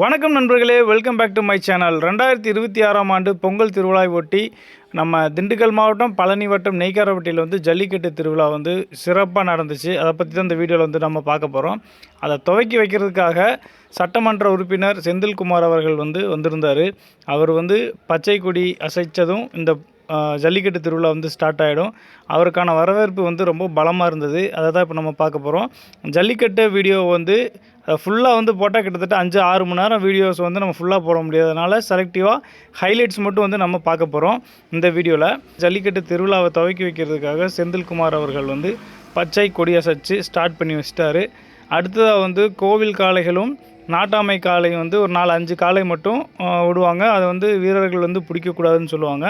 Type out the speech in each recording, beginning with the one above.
வணக்கம் நண்பர்களே, welcome back to my channel. 2026ஆம் ஆண்டு பொங்கல் திருவிழாவை ஒட்டி நம்ம திண்டுக்கல் மாவட்டம் பழனி வட்டம் நெய்க்காரப்பட்டியில் ஜல்லிக்கட்டு திருவிழா சிறப்பாக நடந்துச்சு. அதை பற்றி தான் இந்த வீடியோவில் நம்ம பார்க்க போகிறோம். அதை துவக்கி வைக்கிறதுக்காக சட்டமன்ற உறுப்பினர் செந்தில்குமார் அவர்கள் வந்திருந்தார். அவர் பச்சை கொடி அசைச்சதும் இந்த ஜல்லிக்கட்டு திருவிழா ஸ்டார்ட் ஆகிடும். அவருக்கான வரவேற்பு ரொம்ப பலமாக இருந்தது. அதை தான் இப்போ நம்ம பார்க்க போகிறோம். ஜல்லிக்கட்டு வீடியோ ஃபுல்லாக போட்டால் கிட்டத்தட்ட 5-6 மணி நேரம் வீடியோஸ் நம்ம ஃபுல்லாக போட முடியாதனால செலக்டிவாக ஹைலைட்ஸ் மட்டும் நம்ம பார்க்க போகிறோம். இந்த வீடியோவில் ஜல்லிக்கட்டு திருவிழாவை துவக்கி வைக்கிறதுக்காக செந்தில்குமார் அவர்கள் பச்சை கொடி அசைச்சு ஸ்டார்ட் பண்ணி வச்சிட்டாரு. அடுத்ததாக கோவில் காளைகளும் நாட்டாமை காளையும் ஒரு 4-5 காளை மட்டும் விடுவாங்க. அதை வீரர்கள் பிடிக்கக்கூடாதுன்னு சொல்லுவாங்க.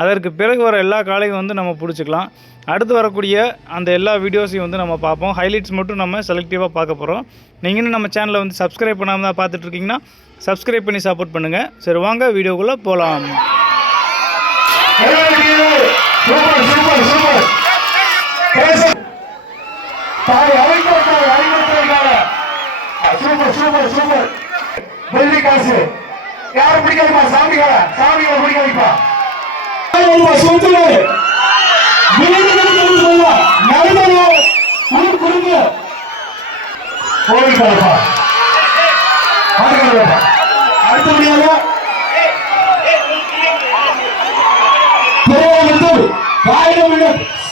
அதற்கு பிறகு வர எல்லா காளையும் நம்ம பிடிச்சிக்கலாம். அடுத்து வரக்கூடிய அந்த எல்லா வீடியோஸையும் நம்ம பார்ப்போம். ஹைலைட்ஸ் மட்டும் நம்ம செலக்டிவாக பார்க்க போகிறோம். நீங்களும் நம்ம சேனலை சப்ஸ்கிரைப் பண்ணாமல் தான் பார்த்துட்ருக்கீங்கன்னா சப்ஸ்கிரைப் பண்ணி சப்போர்ட் பண்ணுங்கள். சரி, வாங்க வீடியோக்குள்ளே போகலாம். யாரும் பிடிக்காதுப்பா, சாமிகளை பிடிக்காதுப்பா.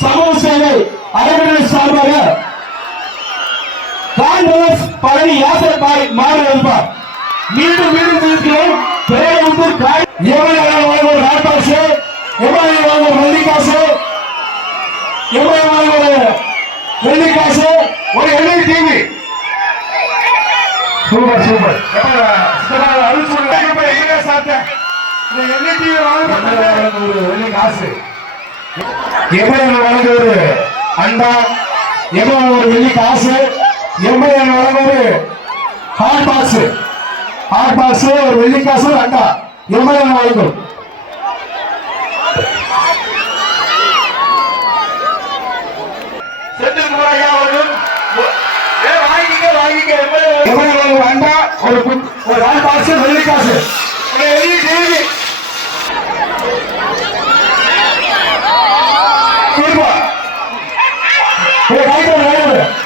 சமூக சேவை அறநிலை சார்பாக பழனி யாசர் பாய் மாறுவா மீண்டும் இருக்கிறோம். ஒரு ராட்டாசு, ஒரு வெள்ளிக்காசு, வெள்ளிக்காசு, ஒரு எல்இடி டிவி. Super super. ஒரு வெள்ளிக்காசு, வழங்க ஒரு அண்டா, ஒரு வெள்ளிக்காசு, வழங்க ஒரு ஹாட் பாக்ஸ், ஒரு வெள்ளிக்காசு, அண்டா வழங்கும். அண்டா, ஒரு ஹாட் பாக்ஸ், வெள்ளிக்காசு,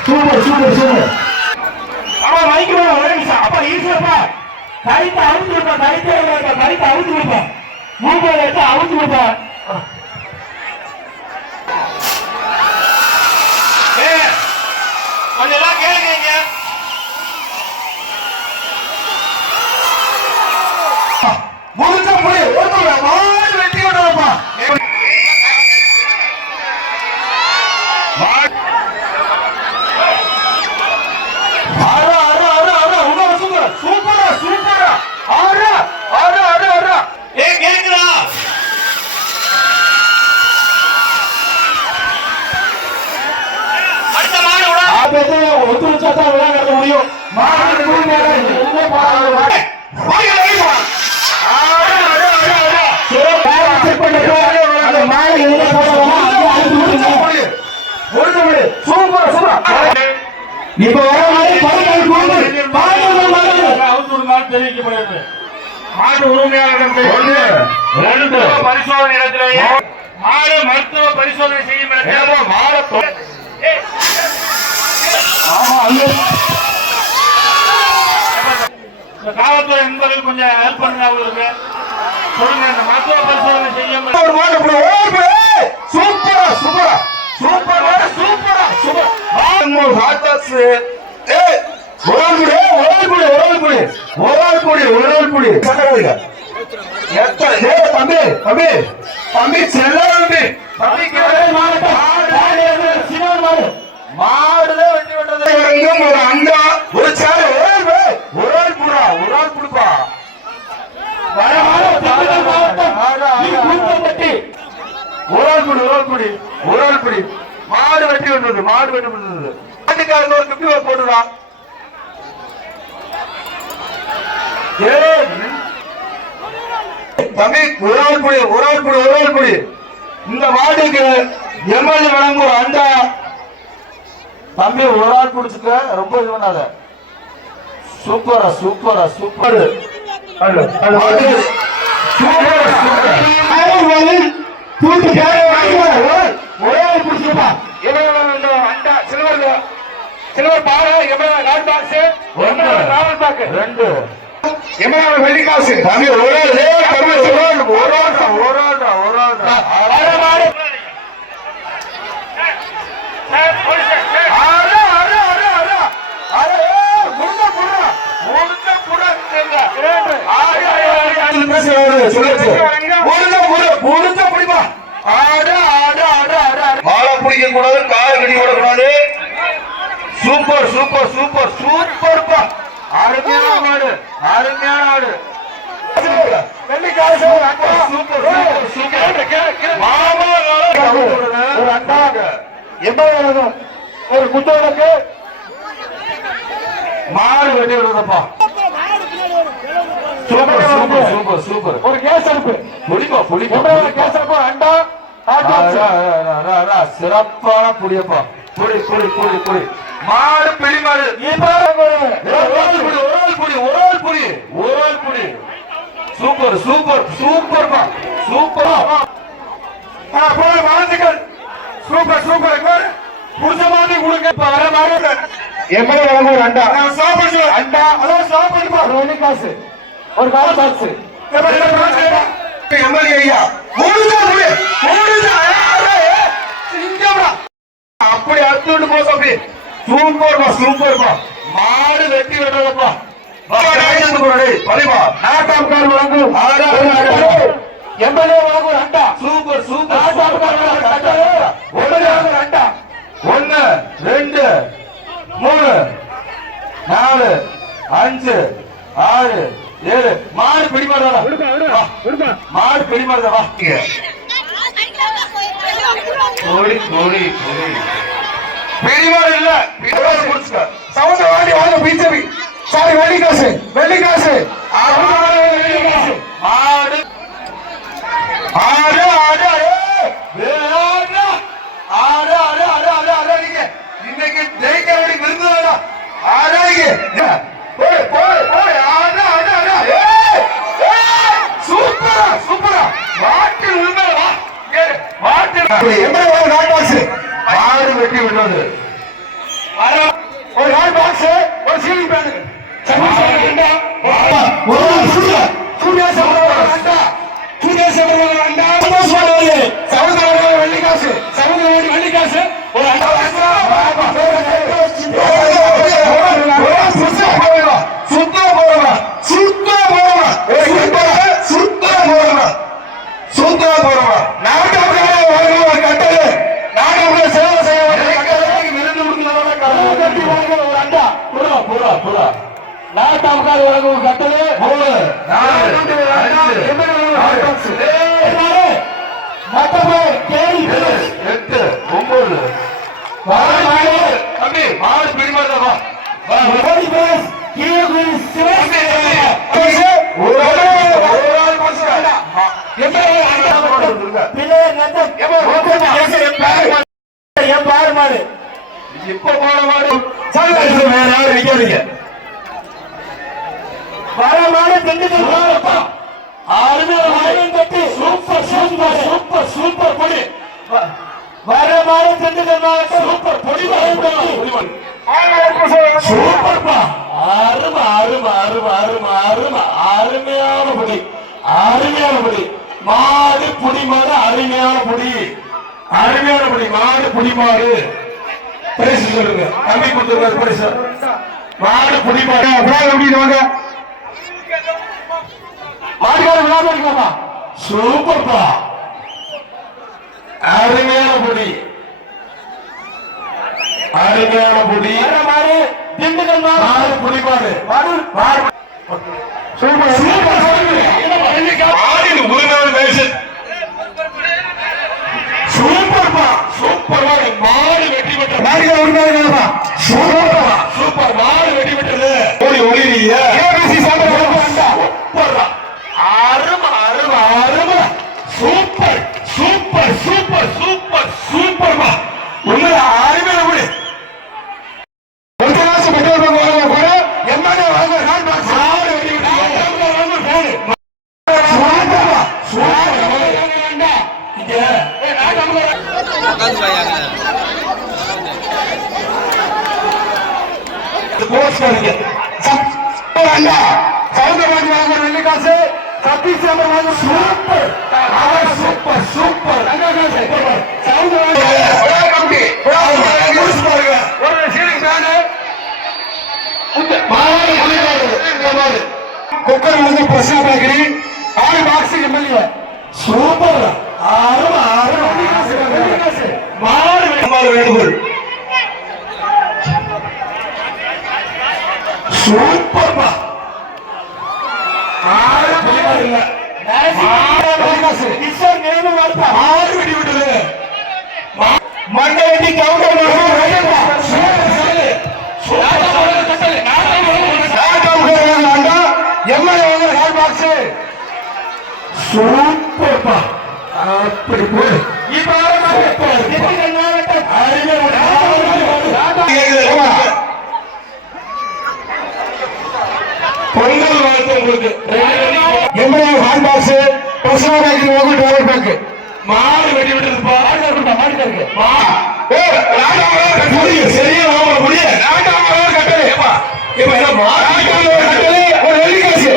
சூப்பர் சூப்பர் சூப்பர். அப்பா ஈஸ்வரப்பா கருத்தை அவுத்து விடுப்பா, கருத்தை அவுத்து விடுப்பா, மூப்பை எடுத்து அவுத்து விடுப்பா. கொஞ்சம் கேளுங்க. முழுக்க முடி வெட்டி விடுறப்பா. ஒத்துழைச்சாதான் விழா நடத்த முடியும். தெரிவிக்கப்படுகிறது. மாடு உரிமையாளரிடம் பரிசோதனை இடத்திலேயே மாடு மருத்துவ பரிசோதனை செய்யும் காவல்துறை என்பதில் கொஞ்சம் ஹெல்ப் பண்ணுங்க. அவங்களுக்கு சொல்லுங்க, இந்த மருத்துவ பரிசோதனை செய்யும். சூப்பரா சூப்பரா சூப்பரா சூப்பரா சூப்பர். மாடு வெட்டி விடுறது, மாட்டுக்காரங்க ஒரு குப்பி போட்டுதான். தம்பி ஒரு புடி இந்த மாட்டுக்கு எம்எல்ஏ வழங்கும் ஒரு அண்டா. தம்பி ஒரு ஆள் குடிச்சுக்க, ரொம்ப இது பண்ணாத. சூப்பரா சூப்பரா சூப்பர் சில்வர் பாரு நாட் பாக்ஸ் ராவல் பாக்கு 2 வெள்ளி காசு மாலை பிடிக்க கூடாது, கால் கட்டி விடக்கூடாது. சூப்பர் சூப்பர் சூப்பர் சூப்பர்ப்பா. அருமையான ஆடு, அருமையான ஆடு. வெள்ளிக்காசு சூப்பர் சூப்பர் சூப்பர். மாமா ஒரு அண்டாக 80 ஒரு குத்தோடக்கு மாடு வெட்டி விடுறப்பா. Super super super super. ஒரு கேஸ் அடுப்பு புடிப்பா புடிப்பா. கேஸ் அடுப்பு அண்டா சிறப்பான புடியப்பா. புடி புடி புடி புடி. மாடு பிடி மாடு. ஒரு புடி. சூப்பர் சூப்பர் சூப்பர்ப்பா சூப்பர். வாழ்த்துக்கள். Super super. புடிச்ச மாதிரி கொடுங்க. வர மாதிரி எம்எல்ஏ வழங்க ஒரு அண்டா சாப்பிடு. அண்டா அதான் சாப்பிடுப்பா. ஒரு வெள்ளி காசு ஒரு கால் பாக்ஸ் எம்எல்ஏ ஐயா அப்படி அறுத்து போ தம்பி. சூப்பர்ப்பா சூப்பர்ப்பா. மாடு வெட்டி விடுறப்பா. பழிமா நாட்டாம்கார் வழங்கும் எம்எல்ஏ வழங்கும் ஒரு அண்டா. Super super. எம்எல்ஏ வழங்கும் அண்டா 1 2 3 4 5 6 7 மாடு பிடி மாடுடா. மாடு பிடி மாடுடா. வா கோடி கோடி கோடி. பிடி மாடு இல்ல, பிடி மாடு முடிச்சுக்க. சவுண்ட் வாடி வாங்க பிஜேபி சாரி வெள்ளி காசு மாடு ஆடு ஆடு ஆடு ஆடு ஆடு ஆடு ஆடு ஆடு. இன்னைக்கு ஜெயிக்க வேண்டிய விருது ஆடாங்க. போய் போய் போய் ஆடு ஆடு ஆடு. சூப்பரா சூப்பரா. மாட்டில் விழுந்தா மாட்டில் மாடு வெட்டி விடுறது. ஒரு ஹாட் பாக்ஸ் ஒரு சீலிங் பேன் வெள்ளிக்காசு ஒரு நாட்டாம்கார் வழங்கும் கட்டளை 3 4 5 8 9 தம்பி மாடு பிடி மாடுடா. இப்ப போன மாடு வேற யாரும் நிக்காதீங்க. வரமான Dindigul super super super super பொடி. வரமான திண்டுக்கல் மாவட்டம் சூப்பர் பொடி சூப்பர்ப்பா. அருமை அருமை அருமை அருமை அருமை. அருமையான பொடி, அருமையான பொடி. மாடு புடி மாடு அருமையான பொடி, அருமையான பொடி. மாடு புடி மாடு பரிசு சொல்லுங்க. தம்பி கொடுத்துருக்காரு பரிசு. மாடு புடி மாடு எப்படி வாங்க. மாடுகார விழாமா சூப்பர்ப்பா. அருமையான பொடி, அருமையான பொடி. மாடு திண்டுக்கல் மாடு புடி மாடு. மாடு சூப்பர் சூப்பர். மாடின் உரிமையாளர் நேசன். சூப்பர்ப்பா சூப்பர். மாடு வெற்றி பெற்ற மாடுகார உரிமையாளர்களா சூப்பர்ப்பா சூப்பர். மாடு வெற்றி பெற்றது. ஓடி ஒளிரிய சூப்பர்ப்பா. அருமை அருமை அருமை. சூப்பர் சூப்பர் சூப்பர் சூப்பர் சூப்பர்ப்பா. உண்மையில அருமையான பொடி. ஒரு காசு பெட்ரோல் பங்க் வாங்க போற எம்எல்ஏ வாங்க வெள்ளிக்காசு Satish super super super cooker வந்து பிரச்சனை பாக்குறீ 6 பாக்ஸ் எம்எல்ஏ சூப்பர் வேண்டுகோள் சூப்பர் மண்டவெட்டி கவுண்டர் சூப்பர்ப்பா அப்படி போய் பொங்கல் வாழ்த்து உங்களுக்கு MLA hot box personal bank travel bank மாடு வெட்டி விட்டு மாடு இருக்கு சரியா முடிய கட்டளை ஒரு வெள்ளிக்காசு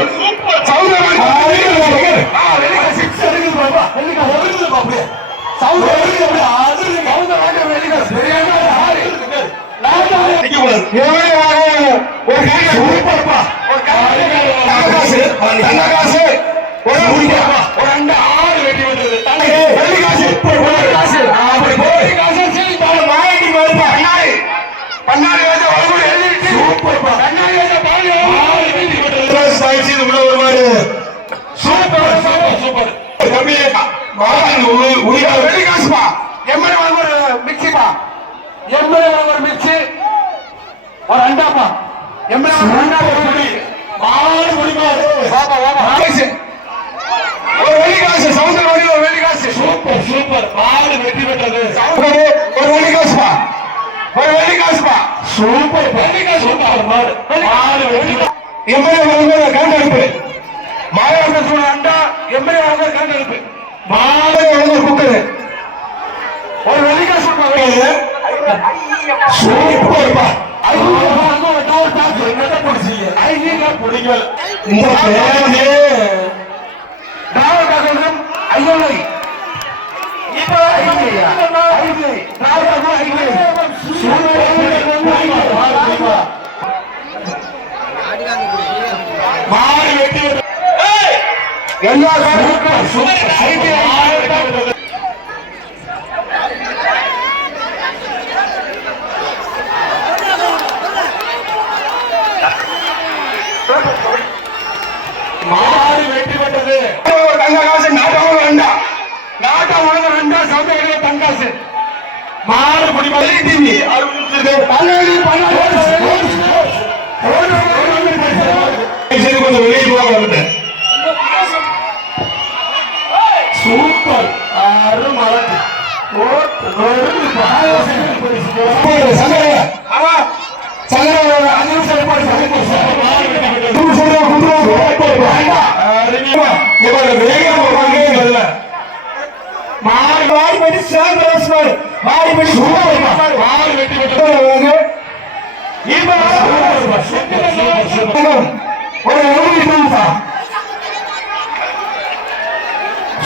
ஒரு அண்டாப்பா ஒரு வெள்ளிக்காசு சவுந்தர் வழி ஒரு வெள்ளிக்காசு சூப்பர் சூப்பர் மாடு வெற்றி பெற்றது ஒரு வெள்ளிக்காசுப்பா ஒரு வெள்ளிக்காசுப்பா சூப்பர் வெள்ளிக்காசு மாடு எம்எல்ஏ கரண்ட் அடுப்பு மாயாவட்ட அண்டா எம்எல்ஏ கரண்ட் அடுப்பு மாடு குக்கரு ஒரு வெள்ளிக்காசு சூப்பர்ப்பா மாடு வெற்றி பெற்றது தங்ககாசு நாட்டாவது ரெண்டா நாட்டாவது ரெண்டா சவுந்தர் தங்காசு மாடு குடிமலை டிவி கொஞ்சம் வெளியே போக சூப்பர்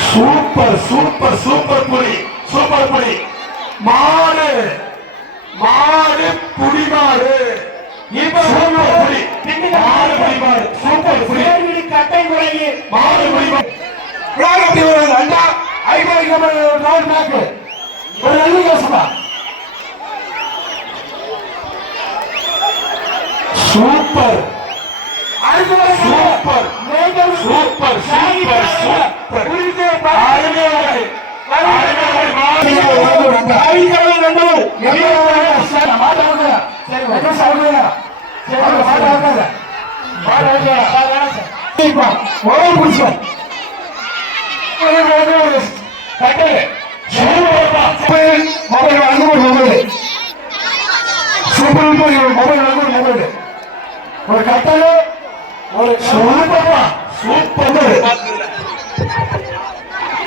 சூப்பர் சூப்பர் சூப்பர் புலி சூப்பர் புலி மாடு மாடு புலி மாடு சூப்பர் புலி மாடு புலி மாடு சூப்பர் புலி கட்டை முறையே மாடு புலி மாடு அண்டா ஐம்பது ரவுண்ட் பேக்கு ஒரு நல்ல யோசனை super super super super super ஒரு கட்டளை ஒரு சூப்பர் சூப்பர்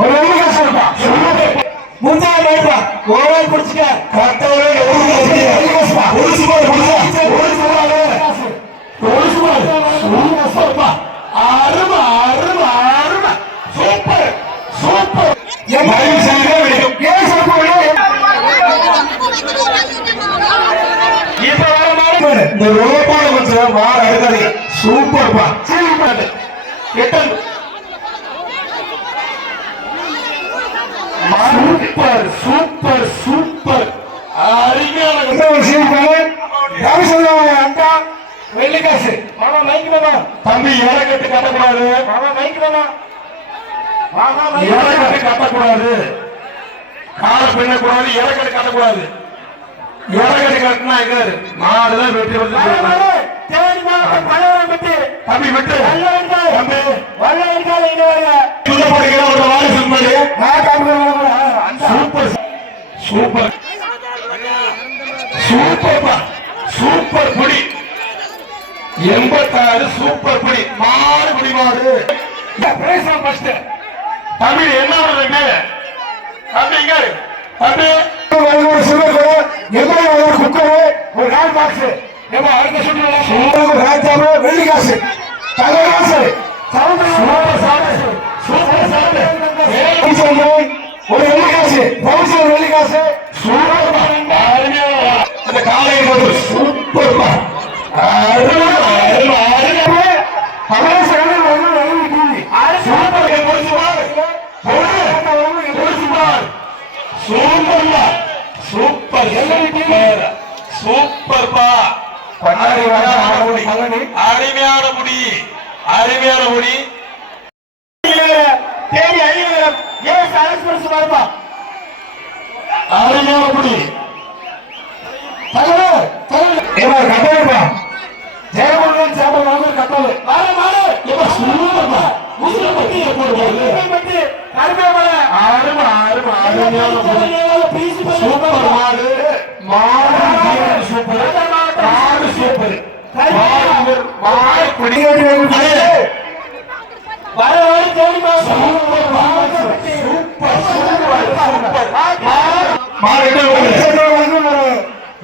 ஒரு கட்டவே ஒழிச்சு பாரு சூப்பர்ப்பா அருமை அருமை அருமை சூப்பர் சூப்பர் இந்த ரோபால கொஞ்சம் வார எடுக்காதீங்க சூப்பர்ப்பா எட்டன் சூப்பர் சூப்பர் சூப்பர் அருமையான வெள்ளிக்காசு மாமா மைக் வேணும் தம்பி ஏறக்கட்டு கட்டக்கூடாது மாமா மைக் வேணும் மாமா ஏறக்கட்டு கட்டக்கூடாது கால பின்னக்கூடாது ஏறக்கட்டு கட்டக்கூடாது ஏறக்கட்டு கட்டினா எங்காரு மாடுதான் வெட்டி வந்து தம்பி விட்டு தம்பி சூப்பர் சூப்பர் சூப்பர் சூப்பர் புடி 86 சூப்பர் புடி மாடு புடி மாடு தம்பி என்ன பண்ணுறீங்க தம்பி இங்க தம்பி குக்கரு ஒரு நாள் பாக்ஸ் அடுத்த சுற்று வெள்ளிக்காசு தலைவாசு ஒரு வெள்ளிக்காசு வெள்ளிக்காசு அந்த காலையில் சூப்பர் சூப்பர் சூப்பர்ப்பா அருமையான முடி அருமையான முடி அருமையான முடி கட்டளைப்பா ஜெயமோகன் சாப்பிட கட்டளை சூப்பர்ப்பா அருமை அருமை அருமையான சூப்பர் மாடு மாடு சூப்பர் மாடு சூப்பர் மாடு குடியோடு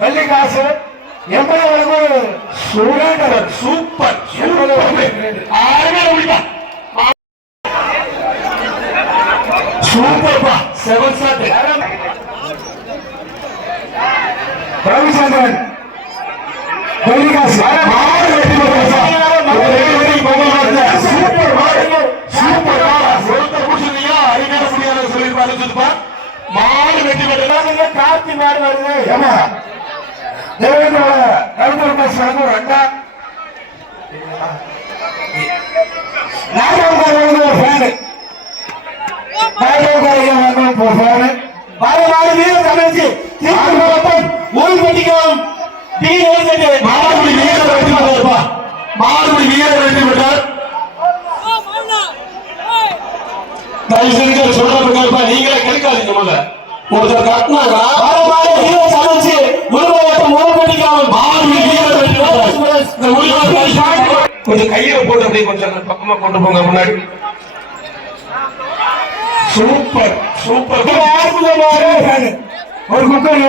வெள்ளிக்காசு சூப்பர் சூப்பர் சூப்பர்ப்பா செவன் சாட் ரவிச்சந்திரன் வெள்ளிக்காசு மாடு வெட்டி சூப்பர் மாடு சூப்பர் மாடு வெட்டி போட்டு கார்த்தி மாடு வருது ஏமா தேவேந்திர பஸ் ஒரு அண்டா நாகர்கோவில் ஒரு ஃபேனு நீங்களே கிடைக்காதீங்க ஒருத்தர் கட்டினாங்க கொஞ்சம் கையில போட்டு அப்படியே கொஞ்சம் பக்கமா கொண்டு போங்க முன்னாடி சூப்பர் சூப்பர் ஒரு குக்கர்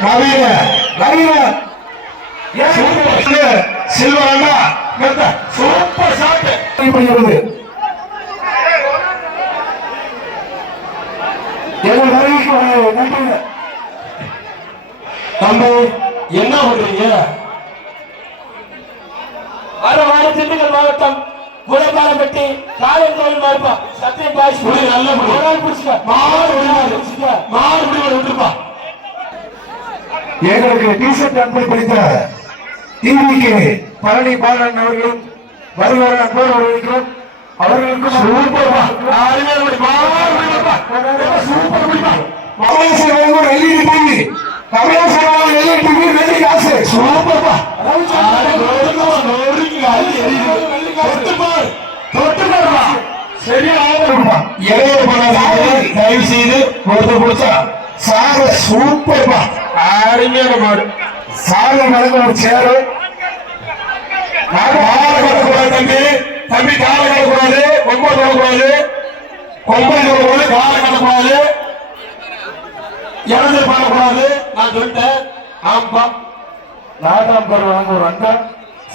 நவீன நவீன சில்வர் சூப்பர் ஷாட் தம்பி என்ன பண்றீங்க திண்டுக்கல் மாவட்டம் குலப்பாலப்பட்டி காலையில் கோயில் மாறுப்பா சத்தியம் பாய்ச்சி நல்ல விட்டுருப்பா எங்களுக்கு டிஷர்ட் அன்பை படித்த டிவிக்கு பழனி பாலன் அவர்களும் வருவார் அன்போடு வருகிறோம் அவர்களுக்கும் தயவு செய்து ஒருத்தர் கொடுத்தா சாக சூப்பர் அருமையான மாடு சாக நடக்க ஒரு சேரு தம்பி தம்பி கால கடக்கூடாது கொம்பை தொடக்கூடாது கொம்பை தொடக்கூடாது கால கடக்கூடாது பண்ணக்கூடாது நான் சொல்லிட்டேன். ஆமா நாட்டாம் பேர் வழங்கும் ஒரு அண்டா,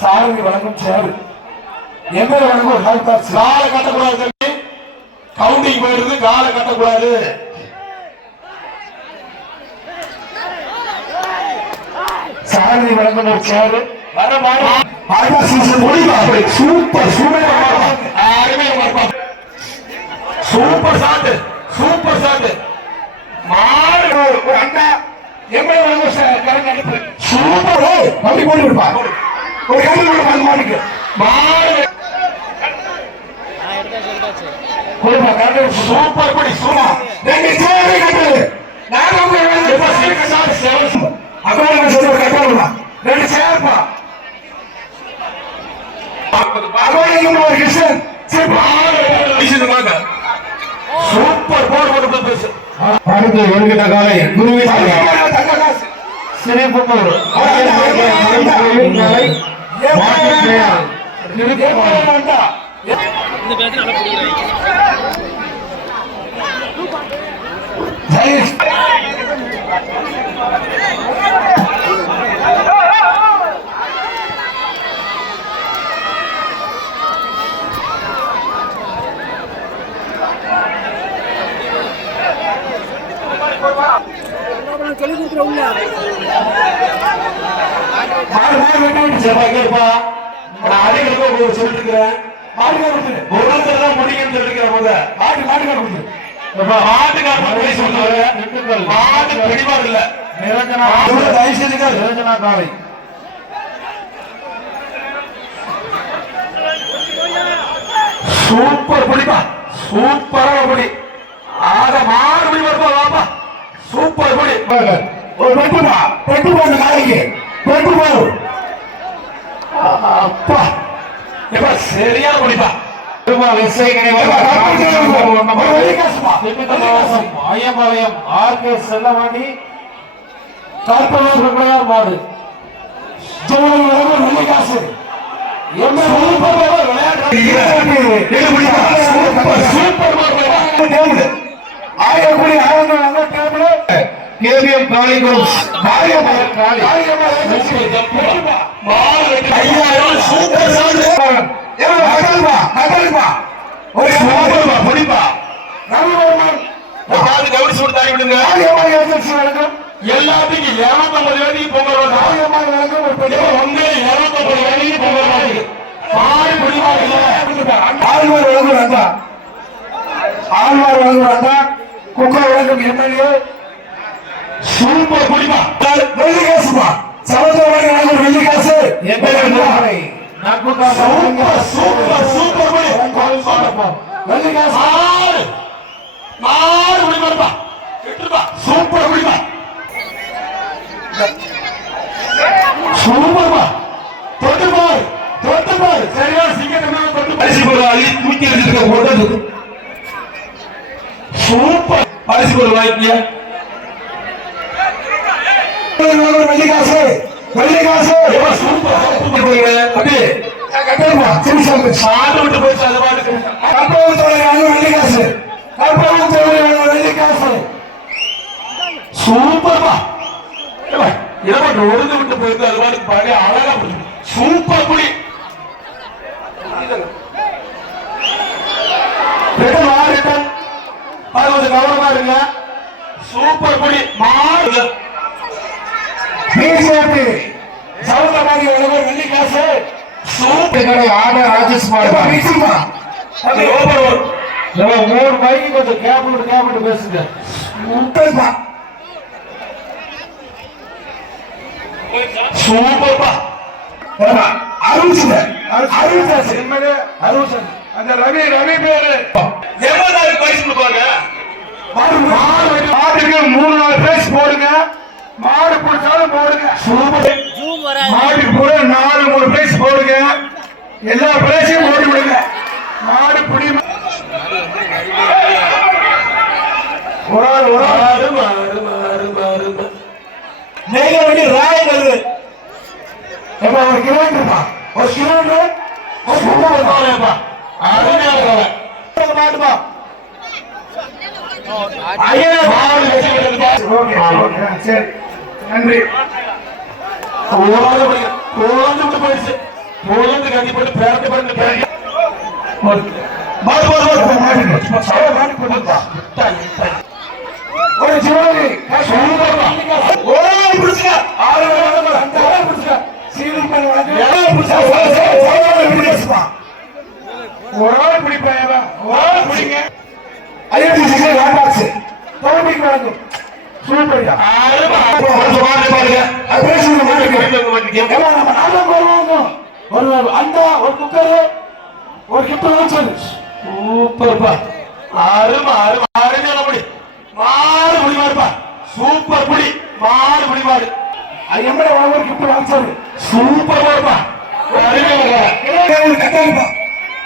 சாரதி வழங்கும் சேரு, எம்எல்ஏ வழங்கும் ஒரு ஹால் பாக்ஸ். காலை கட்டக்கூடாது தம்பி, கவுண்டிங் போயிடுது, காலை கட்டக்கூடாது. சாரதி வழங்கும் ஒரு chair, super super shot, super shot. மாடு ஒரு அண்டா, எம்எல்ஏ வழங்கும் கரண்ட் அனுப்பு. சூப்பர் அப்படி போட்டு விடுப்பா, ஒரு கம்பி கொடுப்பா அந்த மாட்டுக்கு. மாடு கொடுப்பா கரண்ட். சூப்பர் படி சூப்பர். ரெண்டு சேரு கட்டுது. நான் உங்களுக்கு அக்கௌண்ட் சொல்லி ஒரு கட்டா ரெண்டு சேர்ப்பா. அக்கௌண்ட் ஒரு கிருஷ்ணன் சூப்பர் போர்டு போட்டு பேசு. அடுத்து வருகிற காலை குருவி சிறப்பு சூப்பர் பிடிப்பா, சூப்பரான பிடி. ஆக மாடு பிடி வருப்பா, வாப்பா. சூப்பர் பிடி. ஒரு பெட்டுமா பெட்டு போன நாளைக்கு பெட்டு போடும். அப்பா எப்ப சரியான பிடிப்பா. ஐயம்பாளையம் ஆர்கே செல்லவாணி கார்பரேஷன் மாடு காசு ஆயிரக்குடி கேபிஎம் காளி குரூப்ஸ் எல்லாத்துக்கும் 250 வேலைக்கு பொங்கல் ஆழ்வார் வழங்குறாங்க, ஆழ்வார் வழங்குறாங்க. குக்கர் வழங்கும் எம்எல்ஏ சூப்பர் குடிமா வெள்ளிக்காசுமா சமத்துவவாதி வழங்கும் வெள்ளிக்காசு சூப்பர் சூப்பர் சூப்பர் வெள்ளிக்காசு மாடு மாடு குடிமா சூப்பர் குடிமா சூப்பர்மா தொட்டுபார் தொட்டுபார் சரியா சிங்கத்தை தொட்டு பரிசு பொருள் அள்ளி தூக்கி எடுத்துக்க போட்டது சூப்பர் பரிசு பொருள் வாங்கிக்க வெள்ளிக்காசு வெள்ளிக்காசு சூப்பர் அப்படியே சாப்பிட்டு விட்டு போயிடுச்சு அது பாட்டுக்கு வெள்ளிக்காசு வெள்ளிக்காசு சூப்பர்மா இடப்பட்டு ஒழுங்கு விட்டு போயிருக்கு அது பாட்டுக்கு பாடி அழகா பிடிக்கும் சூப்பர் குடி அது கொஞ்சம் கவனமா இருங்க சூப்பர் குடி மாடு பிஜேபி சவுந்தரபாடி வழங்கும் வெள்ளிக்காசு சூப்பர் ஆர்டர் ராஜேஷ் அது ஓவர் 3 மைக்கு கொஞ்சம் கேபிள் பேசுங்க. சூப்பர்ப்பா அருள்சன் அந்த ரவி பேரு 80,000 பரிசு கொடுப்பாங்க மாட்டுக்கு 3-4 பேஸ் போடுங்க. மாடு பிடிச்சாலும் போடுங்க. மாட்டுக்கு கூட 4-3 பேஸ் போடுங்க. எல்லா பிளேஸையும் ஓடி விடுங்க. மாடு பிடி ஒரு ஆள் நெய்ய வேண்டிய ராயம் வருது. எப்ப ஒரு கிலோமீட்டர்ப்பா ஒரு கிலோமீட்டர் மாட்டுப்பா ஐயா மாடு வெற்றி பெற்றது. ஓகே சரி நன்றி. குழந்தை போயிடுச்சு. குழந்தை கட்டி போட்டு பேரட்டு பண்ணி ஒரு சிவாஜி ஒரு குக்கர் ஒரு கிட்ட சூப்பர்ப்பா. அருமை அருமை அருமையான புடி. மாடு புடி மாடுப்பா. சூப்பர் புடி. மாடு புடி மாடு. எம்மட ஒரு கிட்ட வாங்கிச்சாரு. சூப்பர் மாடுப்பா.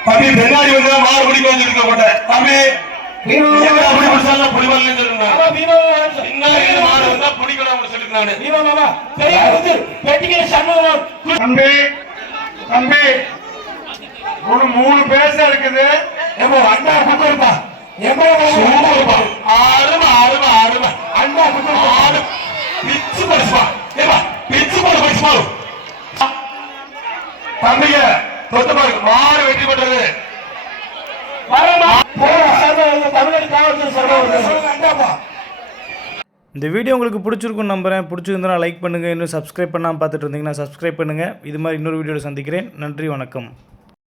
தம்பி பின்னாடி வந்து மாடு புடி வந்துருக்க மாட்டேன். தம்பி என்ன புடி பிடிச்சாலும் புடி வரலன்னு சொல்லுங்க. பின்னாடி மாடு வந்தா புடிக்கணும் சொல்லிருக்கானு. தம்பி தம்பி ஒரு 3 பேச இருக்குது. அண்ணா குக்கர்ப்பா. சூப்பர்ப்பா. அருமை அருமை அருமை. அண்ணா குக்கர் மாடு பிச்சு படிச்சுப்பா. ஏப்பா பிச்சு போடு படிச்சு பாரு. தம்பிங்க தொட்டு பாருங்க. மாடு வெற்றி பெற்றது. தமிழ்நாடு காவல்துறை சர்வா. இந்த வீடியோ உங்களுக்கு பிடிச்சிருக்குன்னு நம்புகிறேன். பிடிச்சிருந்தா லைக் பண்ணுங்கள். இன்னும் சப்ஸ்கிரைப் பண்ணாமல் பார்த்துட்டு இருந்தீங்கன்னா சப்ஸ்கிரைப் பண்ணுங்கள். இது மாதிரி இன்னொரு வீடியோவில் சந்திக்கிறேன். நன்றி, வணக்கம்.